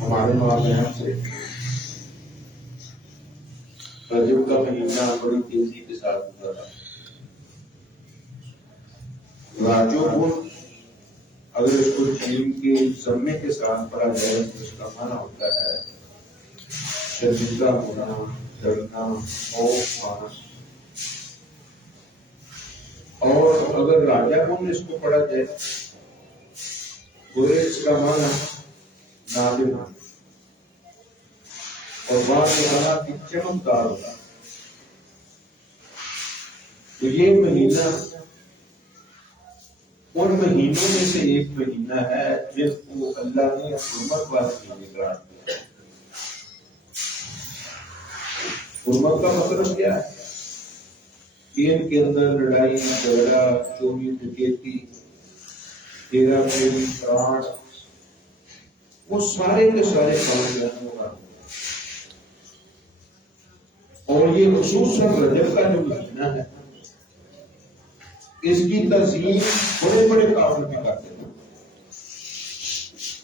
ہمارے مابین سے رجب کا مہینہ بڑی تیزی کے ساتھ گزرا۔ راجو اگر اس کو جیم کے ضمے کے ساتھ پڑھا جائے تو اس کا معنی ہوتا ہے شرمندہ ہونا، ڈرنا، خوف آنا۔ اور اگر راجا گن اس کو پڑھا جائے تو اس کا معنی نادر ہونا اور بات کہنا کہ چمکدار ہوتا۔ تو یہ مہینہ ان مہینوں میں سے ایک مہینہ ہے جس کو اللہ نے حرمت والے مہینے قرار دیا۔ حرمت کا مطلب کیا ہے؟ کہ ان کے اندر لڑائی جھگڑا، چوری ڈکیتی، ہیرا پھیری، فراڈ، وہ سارے کے سارے کام ہوگا۔ اور یہ خصوصاً رجب کا جو مہینہ ہے اس کی تنظیم بڑے بڑے کافر بھی کرتے ہیں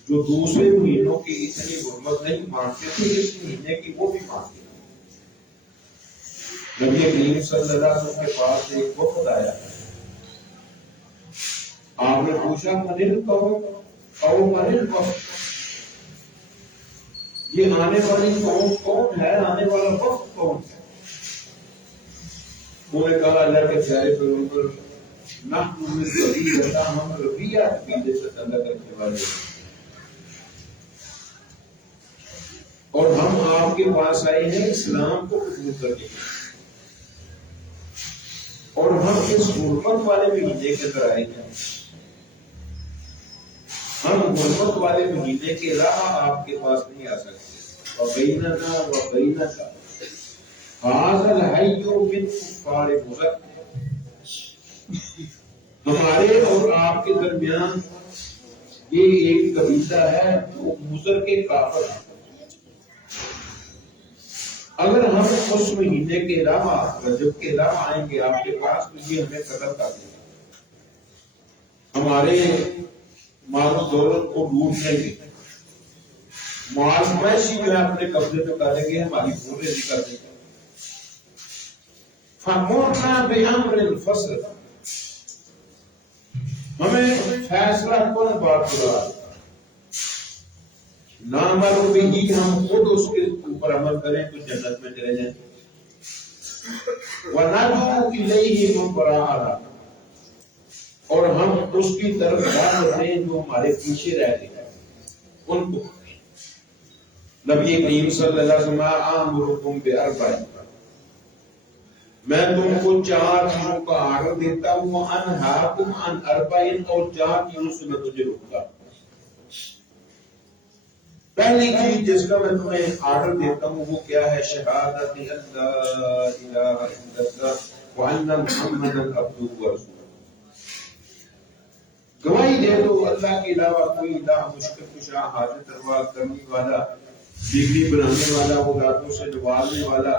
جو دوسرے مہینوں کی اتنی حرمت نہیں مانتے تھے، اس مہینے کی وہ بھی مانتے ہیں۔ نبی کریم صلی اللہ علیہ وسلم کے پاس ایک وفد آیا، آپ نے پوچھا منل قوم او منل وفد، یہ آنے والی قوم کون ہے، آنے والا وفد کون ہے؟ انہوں نے کہا اللہ کے پیارے پیغمبر نحن من ربیعہ، ہم ربیعہ قبیلے سے تعلق رکھنے والے ہیں اور ہم آپ کے پاس آئے ہیں اسلام کو قبول کرنے کے لیے، اور ہم اس حرمت والے مہینے کے اندر آئے ہیں۔ ہم حرمت والے مہینے کے علاوہ آپ کے پاس نہیں آ سکتے۔ وبیننا وبینک ھذا الحی من کفار مضر، ہمارے اور آپ کے درمیان یہ ایک قبیلہ ہے جو مضر کے کافر ہیں۔ اگر ہم اس مہینے کے علاوہ رجب کے علاوہ آئیں گے آپ کے پاس تو یہ ہمیں قتل کر دیں گے، ہمارے مال و دولت کو لوٹ لیں گے، معاش معاشی جو ہے اپنے قبضے پہ کر لیں گے، ہماری پورے بھی کر دیں گے۔ فَمُرْنَا بِأَمْرِ الْفَصْلِ، ہمیں فیصلہ کن بات بلا نامر بھی، ہم خود اس کے اوپر عمل کریں تو جنت میں چلے جائیں۔ وَنَدْعُو إِلَيْهِ مَنْ وَرَاءَنَا، اور ہم اس کی طرف دعوت دیں جو ہمارے پیچھے رہ گئے ان کو۔ نبی کریم صلی اللہ علیہ وسلم آمرکم بِأَرْبَعٍ، میں تم کو 4 چیزوں کا آرڈر دیتا ہوں، انہاکم عن اربعین، اور 4 چیزوں سے میں تجھے روکتا ہوں۔ پہلی چیز جس کا میں تمہیں آرڈر دیتا ہوں وہ کیا ہے؟ شہادت ان لا الہ الا اللہ وان محمدا عبدہ ورسولہ، گواہی دے دو اللہ کے علاوہ کوئی الہ، مشکل کشا، حاجت روا کرنے والا، بجلی بنانے والا، اولادوں سے نوازنے والا،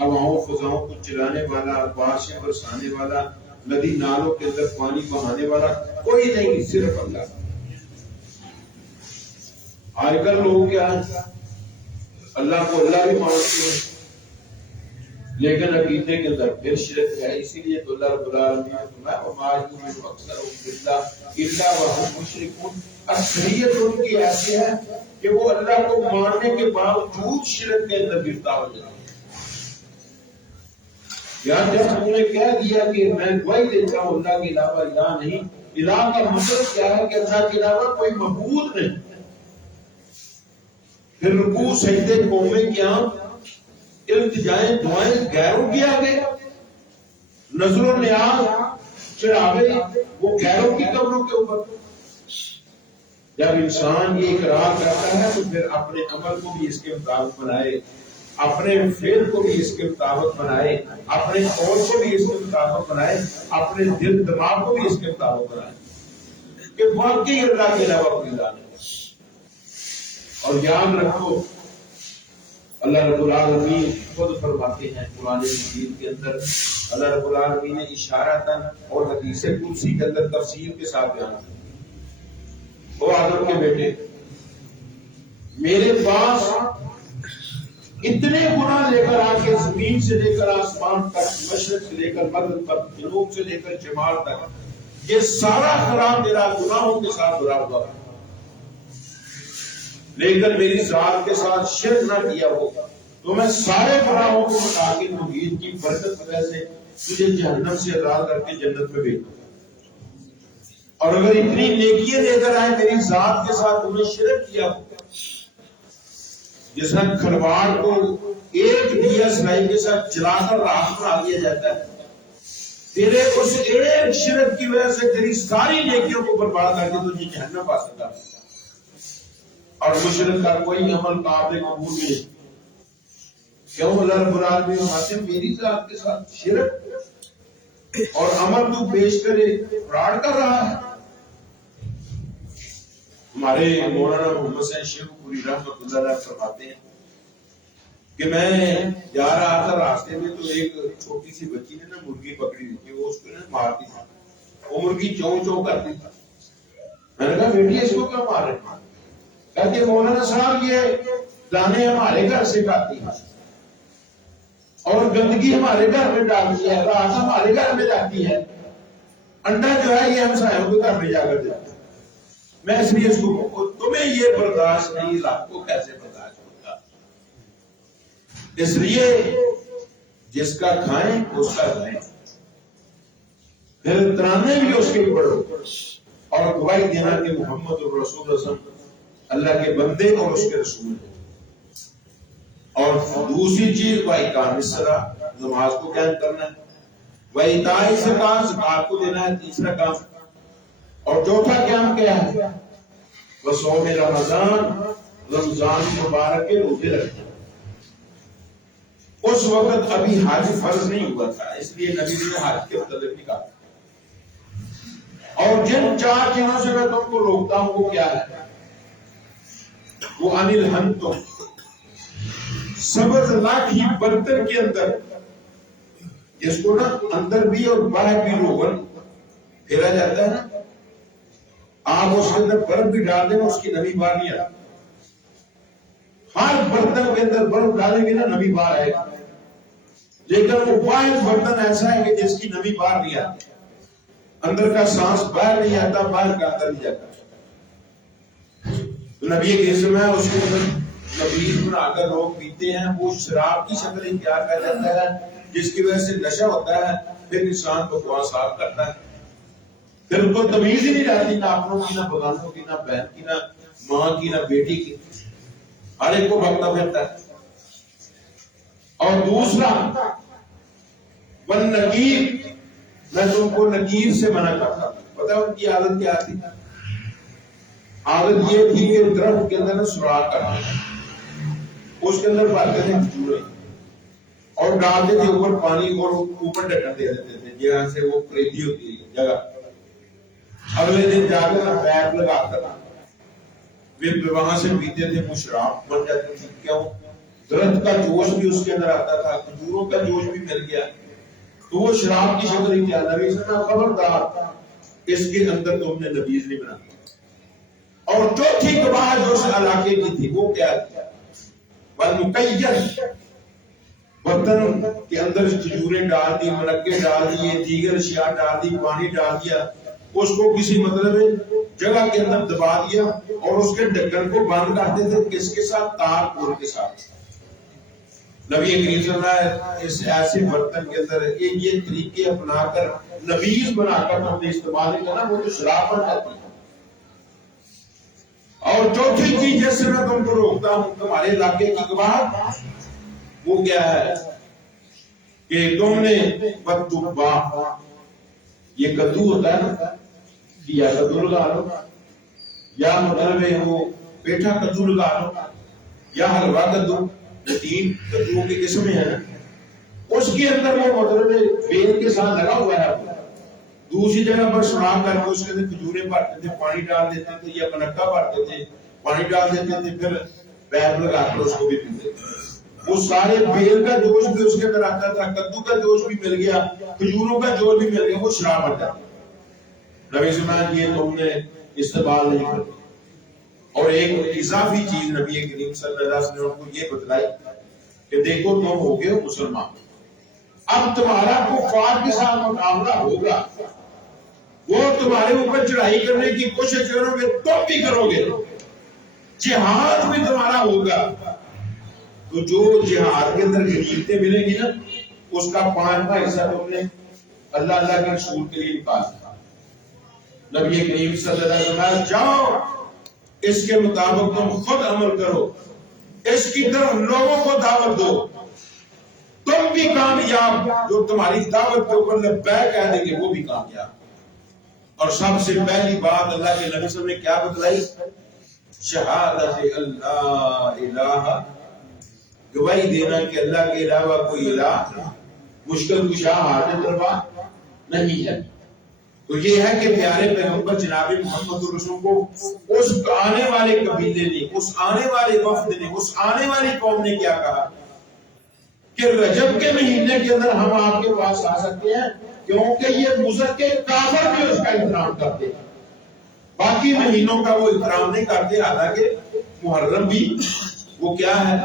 ہواؤں فضاؤں کو چلانے والا، بارشیں برسانے والا، ندی نالوں کے اندر پانی بہانے والا کوئی نہیں، صرف اللہ۔ آج کل لوگ کیا ہے، اللہ کو اللہ بھی مانتے ہیں لیکن عقیدے کے اندر پھر شرک ہے۔ اسی لیے تو اللہ رب العالمین نے فرمایا وما یؤمن اکثرهم باللہ الا وهم مشرکون، اکثریت ان کی ایسی ہے کہ وہ اللہ کو ماننے کے باوجود شرک کے اندر گرتا ہو جاتا ہے۔ یا جب انہوں نے کہہ دیا کہ میں گواہی دیتا ہوں اللہ کے علاوہ الہ نہیں، الہ کا مطلب کیا ہے کہ اللہ کے علاوہ کوئی معبود نہیں، پھر رکوع سجدے قومیں کیا، التجائیں دعائیں غیروں کی آگے، نظر و نیاز چڑھاوے وہ غیروں کی قبروں کے اوپر۔ جب انسان یہ اقرار کرتا ہے تو پھر اپنے عمل کو بھی اس کے مطابق بنائے، اپنے فعل کو بھی اس کے مطابق بنائے، اپنے قول کو بھی اس کے مطابق بنائے، اپنے دل دماغ کو بھی اس کے مطابق بنائے کہ واقعی اللہ کے علاوہ کوئی الہ نہیں۔ اور یاد رکھو اللہ رب العالمین خود فرماتے ہیں قرآن مجید کے اندر، اللہ رب العالمین نے اشارتاً اور حدیث قدسی کے اندر تفصیل کے ساتھ بیان کیا، وہ آدم کے بیٹے میرے پاس اتنے گناہ لے کر آ کے زمین سے لے کر آسمان تک، مشرق سے لے کر مغرب تک، جنوب سے لے کر شمال تک، یہ سارا خراب میرا گناہوں کے ساتھ بھرا ہوا ہے، لیکن میری ذات کے ساتھ شرک نہ کیا ہوگا تو میں سارے گناہوں کو مٹا کے توحید کی برکت وجہ سے تجھے جہنم سے آزاد کر کے جنت میں بھیج دوں گا۔ اور اگر اتنی نیکیاں لے کر آئے میری ذات کے ساتھ تم نے شرک کیا ہوگا، جس میں کھلواڑ کو ایک دیا سلائی کے ساتھ جلا کر راکھ بنا دیا جاتا ہے، تیرے اس ایک شرک کی وجہ سے تیری ساری نیکیوں کو برباد کر کے تجھے جہنم پا سکتا ہے۔ اور مشرک کا کوئی عمل قابل قبول نہیں۔ کیوں اللہ رب العالمین فرماتے ہیں میری ذات کے ساتھ شرک اور عمل تو پیش کرے فراڈ کر رہا ہے۔ ہمارے مولانا محمد حسین شیخ پوری رحمۃ اللہ علیہ فرماتے ہیں کہ میں جا رہا تھا راستے میں تو ایک چھوٹی سی بچی نے نا مرغی پکڑی ہوئی تھی، وہ اس کو نا مارتی تھی، وہ مرغی چوں چوں کرتی تھی۔ میں نے کہا بیٹی اس کو کیوں مار رہے ہیں؟ کہتے مولانا صاحب یہ دانے ہمارے گھر سے کھاتی ہیں اور گندگی ہمارے گھر میں ڈالتی ہے، رات ہمارے گھر میں جاتی ہے، انڈا جو ہے یہ ہم سایوں کے گھر میں جا کر دیتے ہیں۔ میں اس لیے اس کو تمہیں یہ برداشت نہیں، رات کو کیسے برداشت ہوتا؟ اس لیے جس کا کھائیں اس کا کھائیں، پھر ترانے بھی اس کے پڑھو اور گواہی دینا کہ محمد الرسول اللہ کے بندے اور اس کے رسول ہیں۔ اور دوسری چیز وَإِقَامِ الصَّلَاةِ، نماز کو قائم کرنا ہے، وَإِيتَاءِ الزَّکَاةِ، زکات کو دینا ہے، تیسرا کام۔ اور چوتھا کام کیا ہے؟ وَصَوْمِ رمضان، رمضان مبارک کے روزے رکھنا۔ اس وقت ابھی حج فرض نہیں ہوا تھا، اس لیے نبی نے حج کے متعلق نہیں کہا۔ اور جن چار چیزوں سے میں تم کو روکتا ہوں وہ کیا ہے؟ وہ انل ہنتم، سبز لاکھی برتن کے اندر، جس کو نا اندر بھی اور باہر بھی روغن پھیرا جاتا ہے نا، آپ اس کے اندر برف بھی ڈال دیں اس کی نمی باہر نہیں آتی۔ ہر برتن کے اندر برف ڈالیں گے نا نمی باہر آئے گا، لیکن وہ واحد برتن ایسا ہے کہ جس کی نمی باہر نہیں آتی، اندر کا سانس باہر نہیں آتا، باہر کا اندر نہیں جاتا۔ نبی کے اسم ہے، اس کے اندر نبیذ بنا کر لوگ پیتے ہیں، وہ شراب کی شکل اختیار کر لیتا ہے جس کی وجہ سے نشہ ہوتا ہے، پھر انسان کو بکواس کرتا ہے، پھر ان کو تمیز ہی نہیں رہتی، نہ اپنوں کی، نہ بغانوں کی، نہ بہن کی، نہ ماں کی، نہ بیٹی کی، ہر ایک کو بھگتا پھرتا ہے۔ اور دوسرا والنکیر، میں تم کو نکیر سے منع کرتا ہوں۔ پتہ ہے ان کی عادت کیا تھی؟ عادت یہ تھی کہ درخت کے اندر سوراخ کرنا، اس کے اندر بھرتے تھے کھجوریں اور ڈالتے تھے اوپر پانی اور اوپر ڈھکن دے دیتے تھے جہاں سے وہ قریبی ہوتی ہے جگہ۔ اگلے دن جا کر پیپ لگا کر پھر وہاں سے پیتے تھے، وہ شراب بن جاتی تھی۔ کیوں؟ درخت کا جوش بھی اس کے اندر آتا تھا، کھجوروں کا جوش بھی مل گیا تو وہ شراب کی شکل ہی کیا۔ نبی صلی اللہ علیہ وسلم خبردار، اس کے اندر تم نے نبیذ نہیں بنا۔ اور چوتھی گواہ جو اس علاقے کی تھی وہ کیا تھی؟ والمقید، برتن کے اندر کھجوریں ڈال دی، منقے ڈال دیے، دیگر اشیاء ڈال دی، پانی ڈال دیا، اس کو کسی مطلب جگہ کے اندر دبا دیا اور اس کے ڈھکن کو بند کرتے تھے، کس کے ساتھ؟ تار پور کے ساتھ۔ نبی کریم صلی اللہ علیہ وسلم اس ایسے برتن کے اندر یہ طریقے اپنا کر نبیذ بنا کر ہم نے استعمال کرنا، وہ تو شراب بن جاتی ہے۔ اور چوتھی چیز جس سے میں تم کو روکتا ہوں تمہارے علاقے کی گواہ، وہ کیا ہے کہ تم نے بددبا، یہ کدو ہوتا ہے نا، یا کدو لگا لو، یا مطلب ہے وہ پیٹھا کدو لگا لو، یا حلوا کدو، تین کدو کی قسمیں ہیں، اس کے اندر وہ مطلب بیل کے ساتھ لگا ہوا ہے۔ دوسری جگہ پر سوراخ کر کے اس کے اندر کھجوریں بھرتے تھے، پانی ڈال دیتے تھے، یا منقہ بھرتے تھے، پانی ڈال دیتے تھے، پھر پیپ لگا کر اس کو بھی پیتے تھے۔ وہ سارے بیل کا جوش بھی اس کے اندر آتا تھا، کدو کا جوش بھی مل گیا، کھجوروں کا جوش بھی مل گیا، وہ شراب بن جاتا۔ نبی سنا یہ تم نے استعمال نہیں کرتے۔ اور ایک اضافی چیز نبی کریم صلی اللہ علیہ وسلم نے ان کو یہ بتلائی کہ دیکھو تم ہو گئے مسلمان، اب تمہارا کفار کے ساتھ مقابلہ ہوگا، وہ تمہارے اوپر چڑھائی کرنے کی کوشش کرو گے تو بھی کرو گے، جہاد بھی تمہارا ہوگا، تو جو جہاد کے اندر غنیمتیں ملیں گی نا اس کا 5واں حصہ تم نے اللہ اللہ کے رسول کے لیے نکالا۔ نبی کریم صلی اللہ علیہ وسلم جاؤ اس کے مطابق تم خود عمل کرو، اس کی طرف لوگوں کو دعوت دو، تم بھی کامیاب، جو تمہاری دعوت کے اوپر لبیک کہہ دیں گے وہ بھی کامیاب۔ اور سب سے پہلی بات اللہ کے نبی صلی اللہ علیہ وسلم نے کیا بتلائی؟ شہادت اللہ الہ، گواہی دینا کہ اللہ کے علاوہ کوئی الہ مشکل کشا حاجت روا نہیں ہے۔ تو یہ ہے کہ پیارے پیغمبر جناب محمد رسول کو اس آنے والے قبیلے نے، اس آنے والے وفد نے، اس آنے والی قوم نے کیا کہا کہ رجب کے مہینے کے اندر ہم آپ کے پاس آ سکتے ہیں کیونکہ یہ مضر کے کافر بھی اس کا احترام کرتے ہیں، باقی مہینوں کا وہ احترام نہیں کرتے، حالانکہ محرم بھی وہ کیا ہے،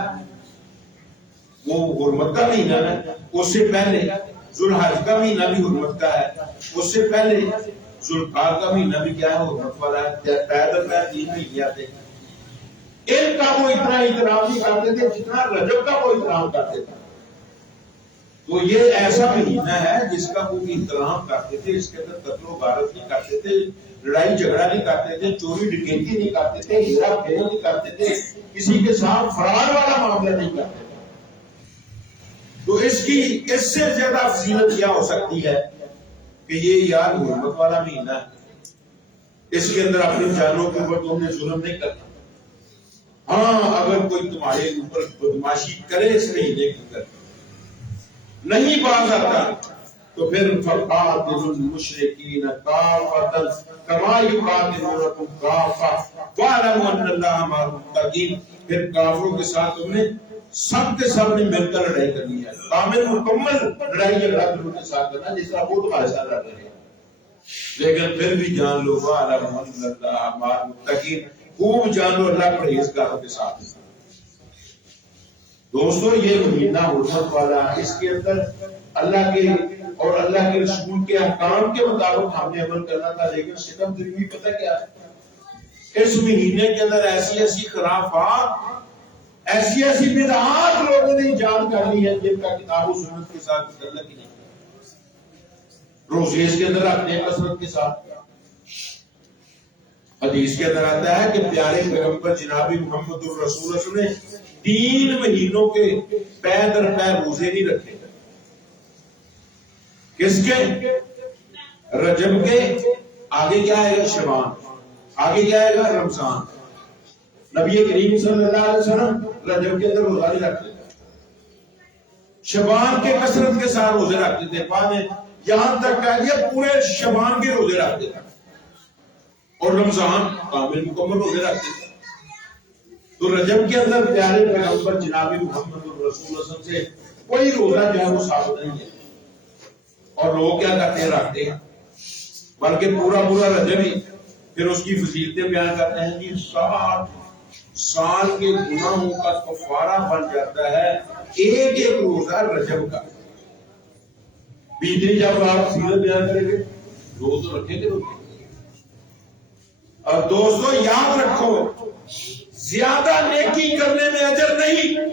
وہ حرمت کا مہینہ ہے، اس سے پہلے ذوالحج کا مہینہ بھی حرمت کا ہے، اس سے پہلے ذوالقعدہ کا مہینہ بھی کیا ہے، حرمت والا ہے، پیدل پہ 3 مہینے آتے ہیں، ان کا وہ اتنا احترام نہیں کرتے تھے جتنا رجب کا وہ احترام کرتے تھے۔ تو یہ ایسا مہینہ ہے جس کا وہ احترام کرتے تھے، اس کے اندر قتل و غارت نہیں کرتے تھے، لڑائی جھگڑا نہیں کرتے تھے، چوری ڈکیتی نہیں کرتے تھے، ہیرا پھیری نہیں کرتے تھے، کسی کے ساتھ فرار والا معاملہ نہیں کرتے تھے۔ تو اس سے زیادہ فضیلت کیا ہو سکتی ہے کہ یہ یار حرمت والا مہینہ ہے، اس کے اندر اپنی جانوں کے اوپر تم نے ظلم نہیں کرنا۔ ہاں اگر کوئی تمہارے اوپر بدماشی کرے اس مہینے کے اندر نہیں باز آتا تو پھر فقاتلوا المشرکین کافۃ کما یقاتلونکم کافۃ واعلموا ان اللہ مع المتقین، پھر کافروں کے ساتھ تم نے سب کے سب نے مل کر لڑائی کرنی ہے، کامل مکمل لڑائی جھگڑا ان کے ساتھ کرنا جس طرح وہ تمہارے ساتھ لڑ رہے ہیں، لیکن پھر بھی جان لو واعلموا ان اللہ مع المتقین، خوب جان لو اللہ پرہیزگاروں کے ساتھ۔ دوستو یہ مہینہ حرمت والا، اس کے اندر اللہ کے اور اللہ کے رسول کے احکام کے مطابق ہم نے عمل کرنا تھا، لیکن ستم دروی پتہ کیا ہے، اس مہینے کے اندر ایسی ایسی خرافات، ایسی ایسی بدعات لوگوں نے ایجاد کر لی ہے جن کا کتاب و سنت کے ساتھ تعلق ہی نہیں، روزے اس کے اندر رکھتے ہیں کثرت کے ساتھ۔ حدیث کے اندر آتا ہے کہ پیارے پیغمبر جناب محمد الرسول صلی اللہ علیہ وسلم نے 3 مہینوں کے پے در پے روزے نہیں رکھے، کس کے؟ رجب کے، آگے کیا آئے گا شعبان، آگے کیا آئے گا رمضان۔ نبی کریم صلی اللہ علیہ وسلم رجب کے اندر روزہ نہیں رکھتے تھے، شعبان کے کثرت کے ساتھ روزے رکھتے تھے، بعد یہاں تک کہہ دیا پورے شعبان کے روزے رکھتے تھے، اور رمضان کامل مکمل روزے رکھتے تھے۔ تو رجب کے اندر پیارے پیغمبر جناب محمد رسول اللہ سے کوئی روزہ جو ہے وہ ثابت نہیں ہے، اور لوگ کیا کرتے ہیں، رکھتے ہیں، بلکہ پورا رجب ہی پھر اس کی فضیلتیں بیان کرتے ہیں کہ 60 سال کے گناہوں کا کفارہ بن جاتا ہے ایک روزہ رجب کا۔ بیٹے جب آپ فضیلت بیان کریں گے روز تو رکھیں گے روزے۔ اور دوستو یاد رکھو زیادہ نیکی کرنے میں اجر نہیں،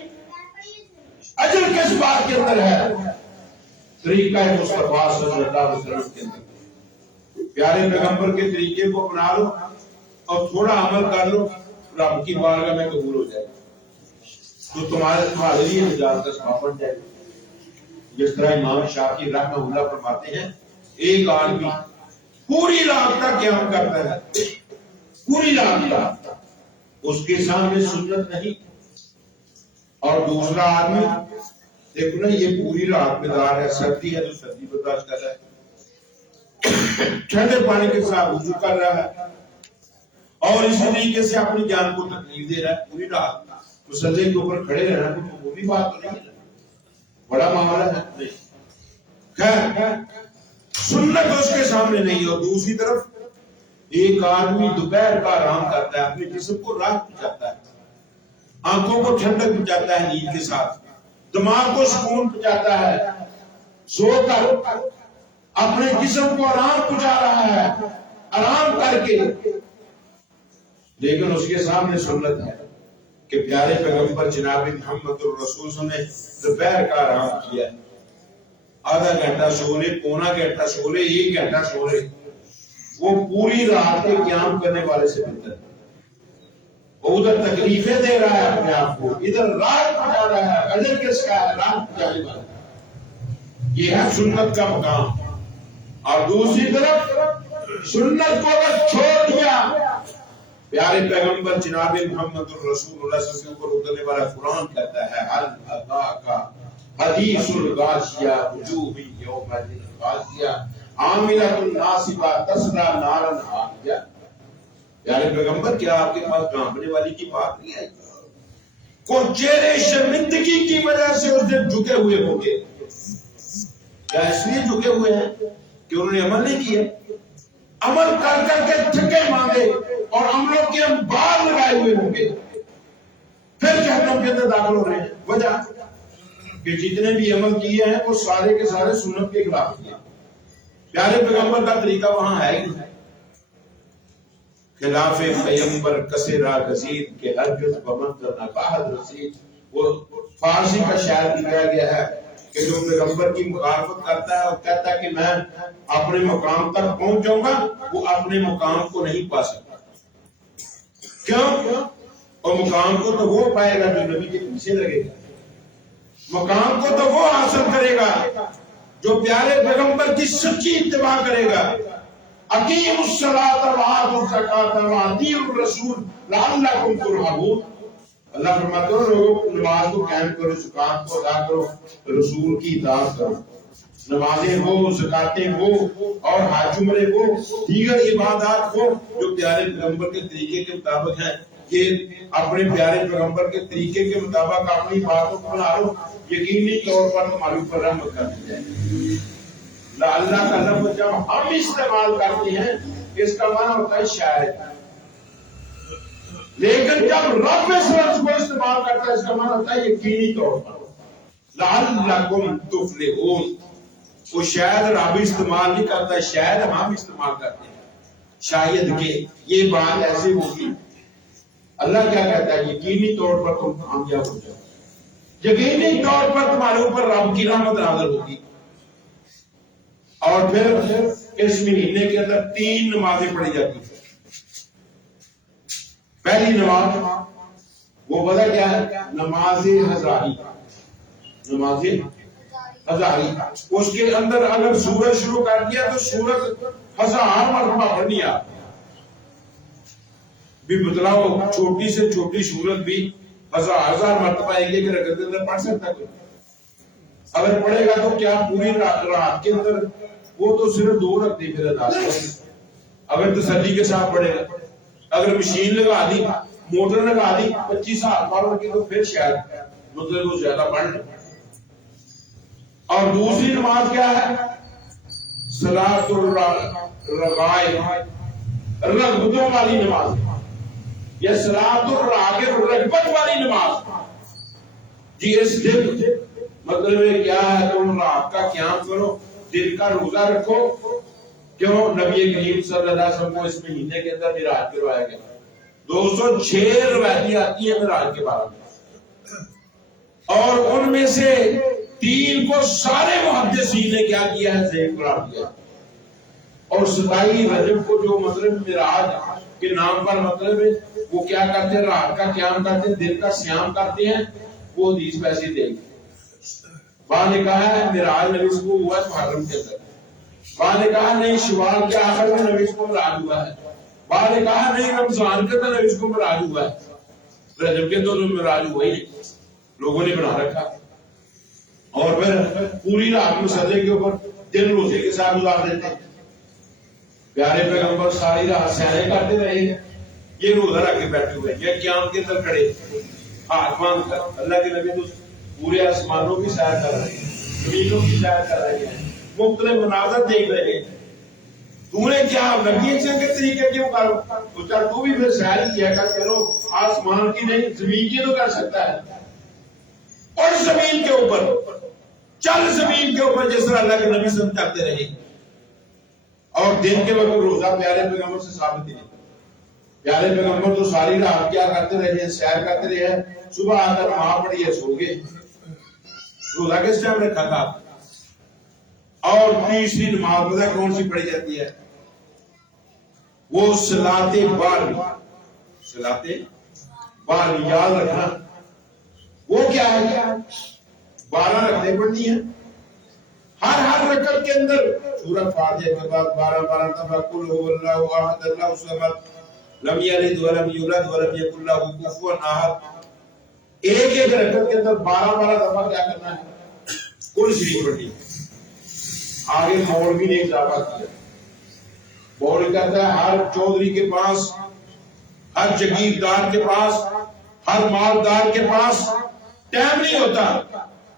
اجر کس بات کے اندر ہے؟ طریقہ مصطفیٰ صلی اللہ علیہ وسلم کے اندر، پیارے پیغمبر کے طریقے کو اپنا لو اور تھوڑا عمل کر لو، رب کی بارگاہ میں قبول ہو جائے تو تمہارے لیے نجات کا سبب بن جائے۔ جس طرح امام شافعی رحمہ اللہ فرماتے ہیں، ایک آدمی پوری رات تک قیام کرتا ہے، پوری رات تک اس کے سامنے سنت نہیں، اور دوسرا آدمی دیکھو نا یہ پوری رات بیدار ہے، سردی ہے تو سردی برداشت کر رہا ہے، ٹھنڈے پانی کے ساتھ وضو کر رہا ہے، اور اس طریقے سے اپنی جان کو تکلیف دے رہا ہے پوری رات، مسلح کے اوپر کھڑے رہنا تو وہ بھی بات نہیں ہے، بڑا معاملہ ہے نہیں، خیر سنت اس کے سامنے نہیں۔ اور دوسری طرف ایک آدمی دوپہر کا آرام کرتا ہے، اپنے جسم کو راحت پہنچاتا ہے، آنکھوں کو ٹھنڈک پہنچاتا ہے نیند کے ساتھ، دماغ کو سکون پہنچاتا ہے، سو کر اپنے جسم کو آرام پہنچا رہا ہے آرام کر کے، لیکن اس کے سامنے سنت ہے کہ پیارے پیغمبر جناب محمد الرسول صلی اللہ علیہ وسلم نے دوپہر کا آرام کیا، آدھا گھنٹہ سو لے، پونا گھنٹہ سو لے، ایک گھنٹہ سو لے، وہ پوری رات کے قیام کرنے والے سے بہتر ہے۔ وہ ادھر تکلیفیں دے رہا ہے اپنے آپ کو، ادھر رات پہنچا رہا ہے، اجر کس کا ہے؟ رات پہنچانے والا۔ یہ ہے سنت کا مقام۔ اور دوسری طرف سنت کو اگر چھوڑ دیا، پیارے پیغمبر جناب محمد الرسول اللہ صلی اللہ علیہ وسلم کو اترنے والا قرآن کہتا ہے حل اتاکا حدیث الغاشیہ وجوہ یومئذ خاشعہ عاملۃ ناصبہ تصلی نارا حامیہ۔ پیارے پیغمبر کیا آپ کے پاس کانپنے والی کی بات نہیں آئی؟ کو چہرے شرمندگی کی وجہ سے اس دن جھکے ہوئے ہوں گے، کیا اس لیے جھکے ہوئے ہیں کہ انہوں نے عمل نہیں کیا؟ عمل کر کر کے تھکے مانگے اور عملوں کے انبار لگائے ہوئے ہوں گے، پھر جہنم کے اندر داخل ہو رہے ہیں۔ وجہ کہ جتنے بھی عمل کیے ہیں وہ سارے کے سارے سنت کے خلاف کیے۔ پیارے پیغمبر کا طریقہ وہاں ہے ہی نہیں۔ خلاف پیغمبر کسرا گزید کے ہرگز بمنظر نباہد رسید، وہ فارسی کا شاعر لکھا گیا ہے کہ جو پیغمبر کی مخالفت کرتا ہے اور کہتا ہے کہ میں اپنے مقام تک پہنچ جاؤں گا، وہ اپنے مقام کو نہیں پا سکتا۔ کیوں؟ اور مقام کو تو وہ پائے گا جو نبی کے پیچھے لگے گا، مقام کو تو وہ حاصل کرے گا جو پیارے پیغمبر کی سچی اتباع کرے گا۔ اقیم الصلاۃ وآتوا الزکاۃ واطیعوا الرسول لعلکم ترحمون۔ اللہ فرماتے ہیں لوگوں نماز کو قائم کرو، زکات کو ادا کرو، رسول کی اطاعت کرو، نمازیں ہو، زکاتیں ہو اور حج عمرے ہو، دیگر عبادات ہو جو پیارے پیغمبر کے طریقے کے مطابق ہیں، یہ اپنے پیارے پیغمبر کے طریقے کے مطابق اپنی باتوں کو بنا لو، یقینی طور پر تمہارے اوپر رحمت کر دی جائے گی۔ اللہ کا لفظ جب ہم استعمال کرتے ہیں اس کا معنی ہوتا ہے شاید، لیکن جب رب اس لفظ کو استعمال کرتا ہے اس کا معنی ہوتا ہے یقینی طور پر۔ لعلکم تفلحون، وہ شاید رب استعمال نہیں کرتا، شاید ہم استعمال کرتے ہیں، شاید کہ یہ بات ایسے ہوگی۔ اللہ کیا کہتا ہے؟ یقینی طور پر تم کامیاب ہو جاؤ، یقینی طور پر تمہارے اوپر رب کی رحمت نازل ہوگی۔ اور پھر اس مہینے کے اندر 3 نمازیں پڑھی جاتی ہیں۔ پہلی نماز وہ پتہ کیا ہے؟ نماز ہزاری، نماز ہزاری۔ اس کے اندر اگر سورج شروع کر دیا تو سورج 1000 مرتبہ پڑھنی ہے بھی بتلاؤ، چھوٹی سے چھوٹی سورت بھی 1000 مرتبہ ایک رکعت کے اندر پڑھ سکتا ہے؟ اگر پڑھے گا تو کیا پوری رات کے اندر؟ وہ تو صرف 2 رکعتیں پھر ادا کرے، اگر تسلی کے ساتھ پڑھے گا۔ اگر مشین لگا دی، موٹر لگا دی 25,000 پڑھ کے تو پھر شاید مطلب وہ زیادہ پڑھ لے۔ اور دوسری نماز کیا ہے؟ صلاۃ الرغائب، رغبتوں والی نماز، یا صلاۃ الراغب، رغبت والی نماز۔ جی اس دن مطلب کیا ہے؟ تم رات کا قیام کرو، دن کا روزہ رکھو۔ کیوں؟ نبی کریم صلی اللہ علیہ وسلم کو اس مہینے کے اندر معراج کروایا گیا۔ 206 روایتیں آتی ہیں معراج کے بارے میں، اور ان میں سے 3 کو سارے محدثین نے کیا کیا ہے؟ ضعیف قرار دیا۔ اور 27 رجب کو جو مطلب معراج کے نام پر مطلب ہے وہ کیا کرتے ہیں؟ رات کا قیام کرتے ہیں، دن کا صیام کرتے ہیں، وہ حدیث پیسے دیں گے۔ وہاں نے کہا ہے معراج نبی کو ہوا ہے محرم کے اندر، وہاں نے کہا نہیں شوال کے آخر میں نبی کو معراج ہوا ہے، وہاں نے کہا نہیں رمضان کے اندر نبی کو معراج ہوا ہے، رجب کے تو معراج ہوا ہی نہیں، لوگوں نے بنا رکھا۔ اور پھر پوری رات مسلے کے اوپر دن روزے کے ساتھ گزار دیتے ہیں۔ پیارے پیغمبر ساری رات سیانے کرتے رہے ہیں، یہ روزہ رکھ کے بیٹھے ہوئے ہیں، یہ قیام کے اندر کھڑے ہاتھ باندھ کر۔ اللہ کے نبی تو پورے آسمانوں کی سیر کر رہے ہیں، زمینوں کی سیر کر رہے ہیں، مختلف مناظر دیکھ رہے ہیں۔ تو نے کیا نبی کے طریقے کیوں کرو؟ تو چل تو بھی پھر سیر کیا کر، چلو آسمان کی نہیں زمین کی تو کر سکتا ہے، اور زمین کے اوپر چل، زمین کے اوپر جس طرح اللہ کے نبی صلی اللہ علیہ وسلم کرتے رہے، اور دن کے وقت روزہ پیارے پیغمبر سے ثابت ہی نہیں۔ پیارے پیغمبر تو ساری رات کیا کرتے رہے ہیں؟ سیر کرتے رہے ہیں، صبح آ کر وہاں پڑی ہے، سو گئے۔ روزہ کس ٹائم رکھا تھا؟ اور تیسری نماز پتہ کون سی پڑھی جاتی ہے؟ وہ صلاۃ بارہویں، صلاۃ بارہویں یاد رکھنا۔ وہ کیا ہے؟ 12 رکعتیں پڑھنی ہیں، ہر رکعت کے اندر سورۃ فاتحہ کے بعد 12 دفعہ قل هو اللہ احد اللہ الصمد لم یلد ولم یولد ولم یکن له کفوا احد۔ ایک رکعت کے اندر 12 دفعہ کیا کرنا ہے؟ قل شریف پڑھنی ہے۔ آگے مولوی نے اضافہ کیا، مولوی کہتا ہے ہر چودھری کے پاس، ہر جگیردار کے پاس، ہر مالدار کے پاس ٹائم نہیں ہوتا۔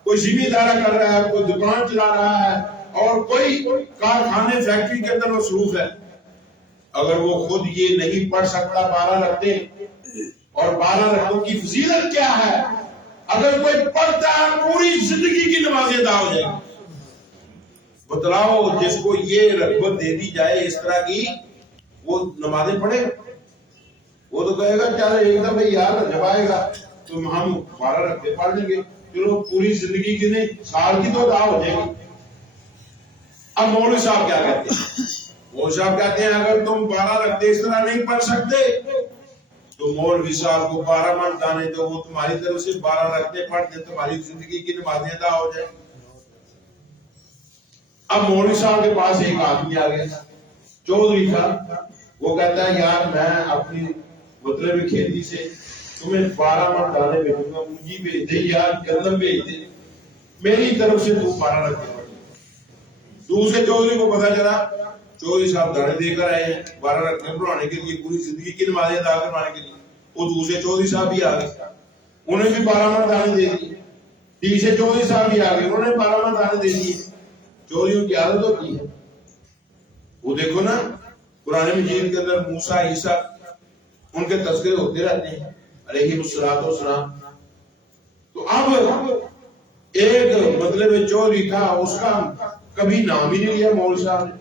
کوئی ذمہ دارہ کر رہا ہے، کوئی دکان چلا رہا ہے، اور کوئی کارخانے فیکٹری کے اندر مصروف ہے۔ اگر وہ خود یہ نہیں پڑھ سکتا 12 رکعتیں، اور 12 رکعتوں کی فضیلت کیا ہے؟ اگر کوئی پڑھتا ہے پوری زندگی کی نماز ادا ہو جائے گی۔ بتلاؤ جس کو یہ رغبت دے دی جائے اس طرح کی، وہ نمازیں پڑھے گا؟ وہ تو کہے گا چل ایک دفعہ یاد جب آئے گا تو ہم 12 رکعتیں پڑھ لیں گے، چلو پوری زندگی کی نہیں، سال کی تو ادا ہو جائے گی۔ اب مولوی صاحب کیا کہتے ہیں؟ مولوی صاحب کہتے ہیں اگر تم 12 رکعتیں اس طرح نہیں پڑھ سکتے تو مولوی صاحب کو 12 من دانے دو، وہ تمہاری طرف سے 12 رکعتیں پڑھ دیں، تمہاری زندگی کی نمازیں ادا ہو جائیں۔ اب مولوی صاحب کے پاس ایک آدمی آ گیا، چودھری تھا، وہ کہتا ہے یار میں اپنی مطلب کھیتی سے تمہیں 12 من دانے بھیجوں گا، مجھے بھیج دے یار، گندم بھیج دے، میری طرف سے تو 12 رکعتیں پڑھ۔ دوسرے چودھری کو پتا چلا چودھری صاحب دانے دے کر آئے ہیں 12 رکعتیں پڑھانے کے لیے، پوری زندگی کی نمازیں ادا کروانے کے لیے۔ وہ دوسرے چودھری صاحب بھی آ گئے، انہیں بھی 12 من دانے دے دیے۔ تیسرے چودھری صاحب بھی آ گئے، انہوں نے 12 من دانے دے دیے۔ چوریوں کی عادت ہوتی ہے، وہ دیکھو نا قرآن مجید کے اندر موسیٰ عیسیٰ ان کے تذکرے ہوتے رہتے ہیں علیہ الصلوۃ والسلام۔ تو اب ایک مطلب چوری تھا، اس کا کبھی نام ہی نہیں لیا مولوی صاحب نے۔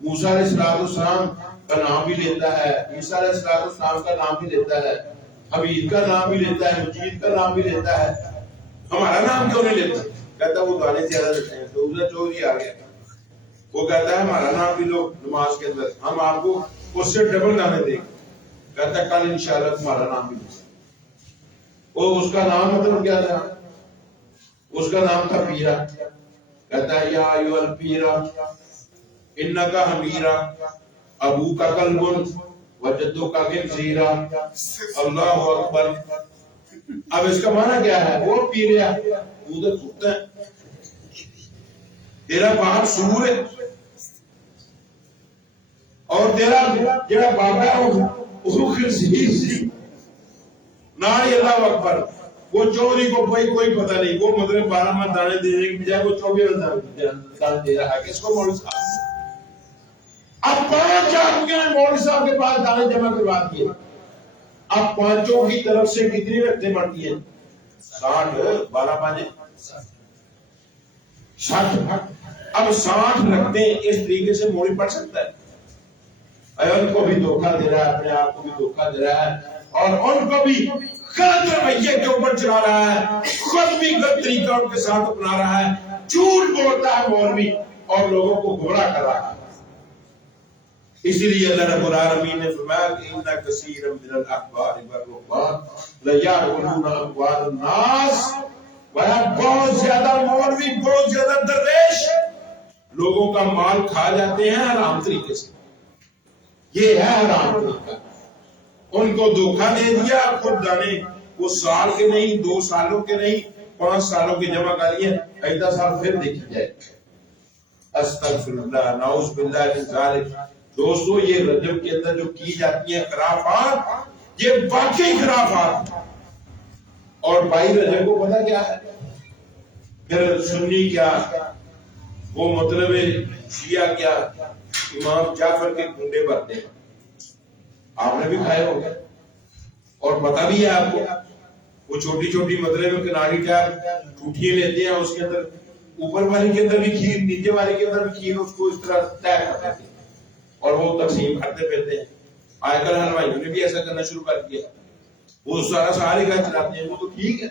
موسیٰ علیہ الصلوۃ والسلام کا نام بھی لیتا ہے، عیسیٰ علیہ الصلوۃ والسلام کا نام بھی لیتا ہے، حبیب کا نام بھی لیتا ہے، مجید کا نام بھی لیتا ہے، ہمارا نام کیوں نہیں لیتا؟ کہتا وہ دانے زیادہ رکھتے ہیں۔ دوسرا چوری آ گیا، وہ کہتا ہے ہمارا نام بھی لو نماز کے اندر، ہم آپ کو اس سے ڈبل دانے دیں گے۔ کہتا ہے کل انشاءاللہ تمہارا نام بھی لو۔ وہ اس کا نام مطلب کیا تھا؟ اس کا نام تھا پیرا۔ کہتا ہے یا ایھا الپیرا انکا حمیرا ابوکا کلب وجدکا خنزیرا۔ اللہ اکبر۔ اب اس کا معنی کیا ہے؟ وہ پیریا ادھر کتا ہے، تیرا باپ سور ہے، اور تیرا جڑا بابا ہے وہ خنزیر سی۔ نائی اللہ اکبر۔ وہ چوری کو کوئی پتہ نہیں، وہ مطلب 12 من دانے دینے کی بجائے وہ 24 دانے دے رہا ہے۔ کس کو؟ مولوی صاحب۔ اب 5 آدمیوں نے مولوی صاحب کے پاس دانے جمع کروا دیے۔ اب پانچوں کی طرف سے کتنی رکعتیں بڑھتی ہیں؟ 60، 12 5 60۔ اب 60 رکعتیں اس طریقے سے مولوی پڑھ سکتا ہے؟ ان کو بھی دھوکہ دے رہا ہے، اپنے آپ کو بھی دھوکہ دے رہا ہے، اور ان کو بھی غلط رویے کے اوپر چلا رہا ہے، خود بھی غلط طریقہ ان کے ساتھ اپنا رہا ہے، جھوٹ بولتا ہے مولوی اور لوگوں کو گمراہ کر رہا ہے۔ اسی لیے اللہ رب العالمین نے فرمایا کہ ان کثیر من الاحبار والرهبان لیأکلون اموال الناس، بہت زیادہ مولوی، بہت زیادہ درویش لوگوں کا مال کھا جاتے ہیں حرام طریقے سے۔ یہ ہے حرام طریقہ۔ ان کو دھوکہ دے دیا، خود دانے وہ سال کے نہیں، 2 سالوں کے نہیں، 5 سالوں کے جمع کر لیے، 10 سال پھر دیکھی جائے۔ استغفر اللہ، نعوذ باللہ من ذالک۔ دوستو یہ رجب کے اندر جو کی جاتی ہیں خرافات، یہ واقعی خرافات۔ اور 22 رجب کو پتہ کیا ہے؟ پھر سنی کیا، وہ مطلب شیعہ کیا، امام جعفر کے کنڈے بھرتے ہیں، آپ نے بھی کھائے ہو گئے اور پتہ بھی ہے آپ کو، وہ چھوٹی چھوٹی مدرے میں کناری ٹائپ ٹوٹیاں لیتے ہیں، اس کے اندر اوپر والی کے اندر بھی کھیر، نیچے والی کے اندر بھی کھیر، اس کو اس طرح طے کر دیتے ہیں اور وہ تقسیم کرتے پھرتے ہیں۔ آج کل حلوائیوں نے بھی ایسا کرنا شروع کر دیا، وہ سارے گھر چلاتے ہیں، وہ تو ٹھیک ہے،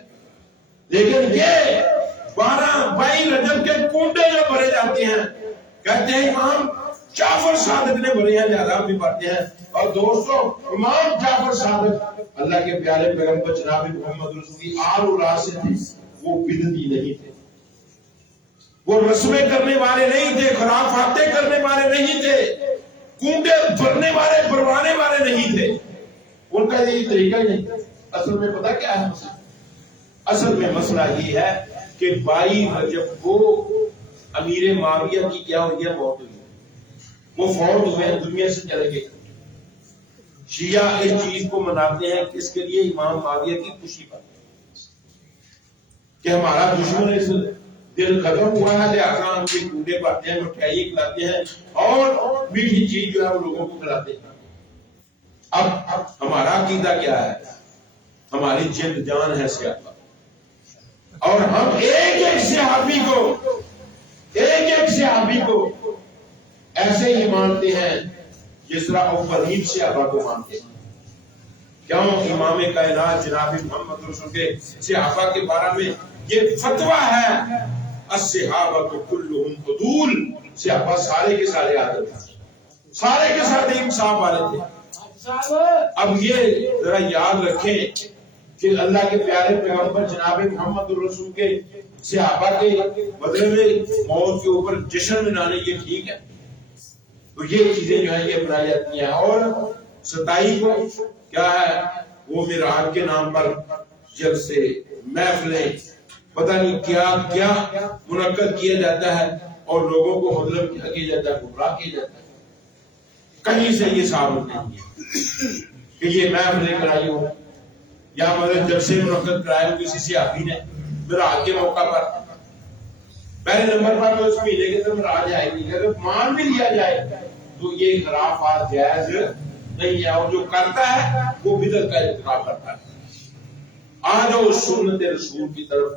لیکن یہ 22 رجب کے کنڈے جو بھرے جاتے ہیں، کہتے ہیں امام جعفر صادق نے بھرے ہیں، لہذا ہم بھی بھرتے ہیں۔ اور دوستو، امام جعفر صادق اللہ کے پیارے پیغمبر جناب محمد رسول کی آل اولاد سے تھے، وہ بدعتی نہیں تھے، وہ رسمیں کرنے والے نہیں تھے، خرافاتیں کرنے والے نہیں تھے، کنڈے بھرنے والے بھروانے والے نہیں تھے، ان کا یہی طریقہ ہی نہیں۔ اصل میں پتہ کیا ہے مسئلہ؟ اصل میں مسئلہ یہ ہے کہ 22 رجب کو امیر معاویہ کی کیا ہوئی ہے؟ موت ہوئی ہے، وہ فوت ہوئے ہیں، دنیا سے چلے گئے۔ شیعہ اس چیز کو مناتے ہیں کس کے لیے؟ امام معاویہ کی خوشی پر، کہ ہمارا دشمن اس دل ختم ہوا ہے، لہذا ہم کے کنڈے بھرتے ہیں، مٹھائی کھلاتے ہیں اور میٹھی چیز جو ہے وہ لوگوں کو کھلاتے ہیں۔ اب ہمارا عقیدہ کیا ہے؟ ہماری جلد جان ہے صحابہ، اور ہم ایک ایک صحابی کو ایسے ہی مانتے ہیں جس طرح اولین صحابہ کو مانتے ہیں۔ کیوں؟ امام کائنات جناب محمد رسول کے صحابہ کے بارے میں یہ فتویٰ ہے، الصحابہ کلہم عدول، صحابہ سارے کے سارے عادل تھے، سارے کے سارے انصاف والے تھے۔ اب یہ ذرا یاد رکھیں کہ اللہ کے پیارے پیغمبر جناب محمد رسول کے صحابہ کے بدلے میں موت کے اوپر جشن منانے یہ ٹھیک ہے؟ تو یہ چیزیں جو ہیں یہ بنائی جاتی ہیں۔ اور 27 کو کیا ہے؟ وہ معراج کے نام پر جلسے، محفلیں، پتہ نہیں کیا کیا منعقد کیا جاتا ہے اور لوگوں کو مطلب کیا کیا جاتا ہے؟ گمراہ کیا جاتا ہے۔ کہیں سے یہ ثابت نہیں ہے کہ یہ محفلیں کرائی ہو یا مطلب جلسے منعقد کرائے ہو کسی صحابی نے معراج کے موقع پر۔ پہلے نمبر پر تو اس مہینے کے اندر معراج آئے گی، اگر مان بھی لیا جائے تو یہ خرافات جائز نہیں ہے، اور جو کرتا ہے وہ بدعت کا ارتکاب کرتا ہے۔ آج وہ سنت رسول کی طرف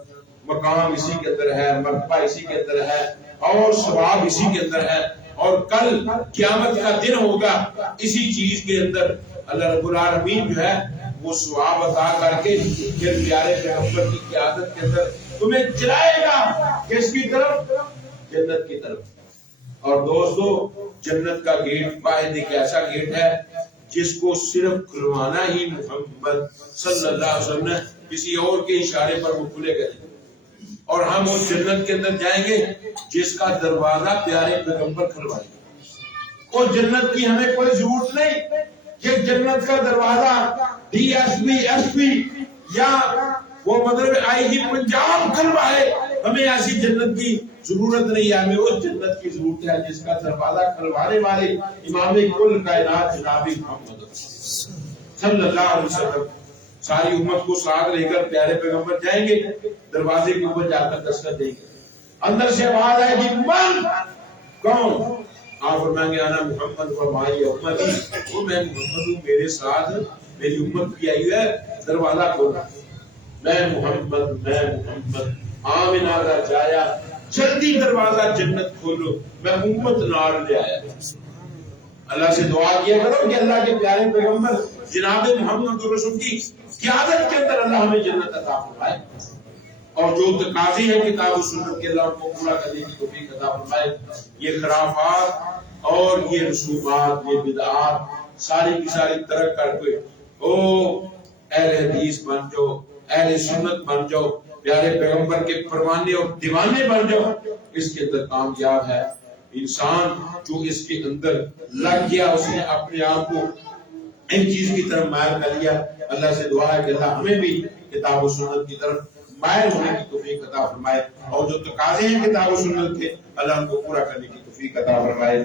مقام اسی کے اندر ہے، مرتبہ اسی کے اندر ہے اور ثواب اسی کے اندر ہے، اور کل قیامت کا دن ہوگا اسی چیز کے اندر اللہ رب العالمین جو ہے وہ ثواب عطا کر کے پھر پیارے پیغمبر کی قیادت کے اندر تمہیں چلائے گا کس کی طرف؟ جنت کی طرف۔ اور دوستو، جنت کا گیٹ واحد ایک ایسا گیٹ ہے جس کو صرف کھلوانا ہی محمد صلی اللہ علیہ وسلم نے کسی اور کے اشارے پر وہ کھلے گئے، اور ہم اس جنت کے اندر جائیں گے جس کا دروازہ پیارے پیغمبر کھلوائے گا۔ اور جنت کی ہمیں کوئی ضرورت نہیں کہ جنت کا دروازہ ڈی ایس پی یا وہ مطلب آئی جی پنجاب کھلوائے، ہمیں ایسی جنت کی ضرورت نہیں ہے، ہمیں اس جنت کی ضرورت ہے جس کا دروازہ کھلوانے والے امام کل کائنات جناب محمد صلی اللہ علیہ وسلم ساری امت کو ساتھ لے کر پیارے پیغمبر جائیں گے، دروازے کے اوپر جا کر دستک دیں گے، اندر سے آواز آئے گی من؟ کون؟ آپ فرمائیں گے انا محمد و معی امتی، وہ میں محمد ہوں، میرے ساتھ میری امت بھی آئی ہے، دروازہ کھولا، میں محمد آمنہ کا جایا، جلدی دروازہ جنت کھولو، میں امت نار لے آیا۔ اللہ سے دعا کیا کرو کہ اللہ کے پیارے پیغمبر جناب محمد رسول کی قیادت کے اندر اللہ ہمیں جنت عطا فرمائے، اور جو تقاضے ہیں کتاب و سنت کے اللہ ان کو پورا کرنے کی توفیق عطا فرمائے۔ یہ خرافات اور یہ رسومات، یہ بدعات ساری کی ساری ترک کر کے او اہل حدیث بن جاؤ، اہل سنت بن جاؤ، پیارے پیغمبر کے پروانے اور دیوانے بن جاؤ، اس کے اندر کامیاب ہے۔ انسان جو اس کے اندر لگ گیا، اس نے اپنے آپ کو ان چیز کی طرف مائل کر لیا۔ اللہ سے دعا ہے کہ اللہ ہمیں بھی کتاب و سنت کی طرف مائل ہونے کی توفیق عطا فرمائے، اور جو تقاضے ہیں کتاب و سنت کے اللہ ان کو پورا کرنے کی توفیق عطا فرمائے۔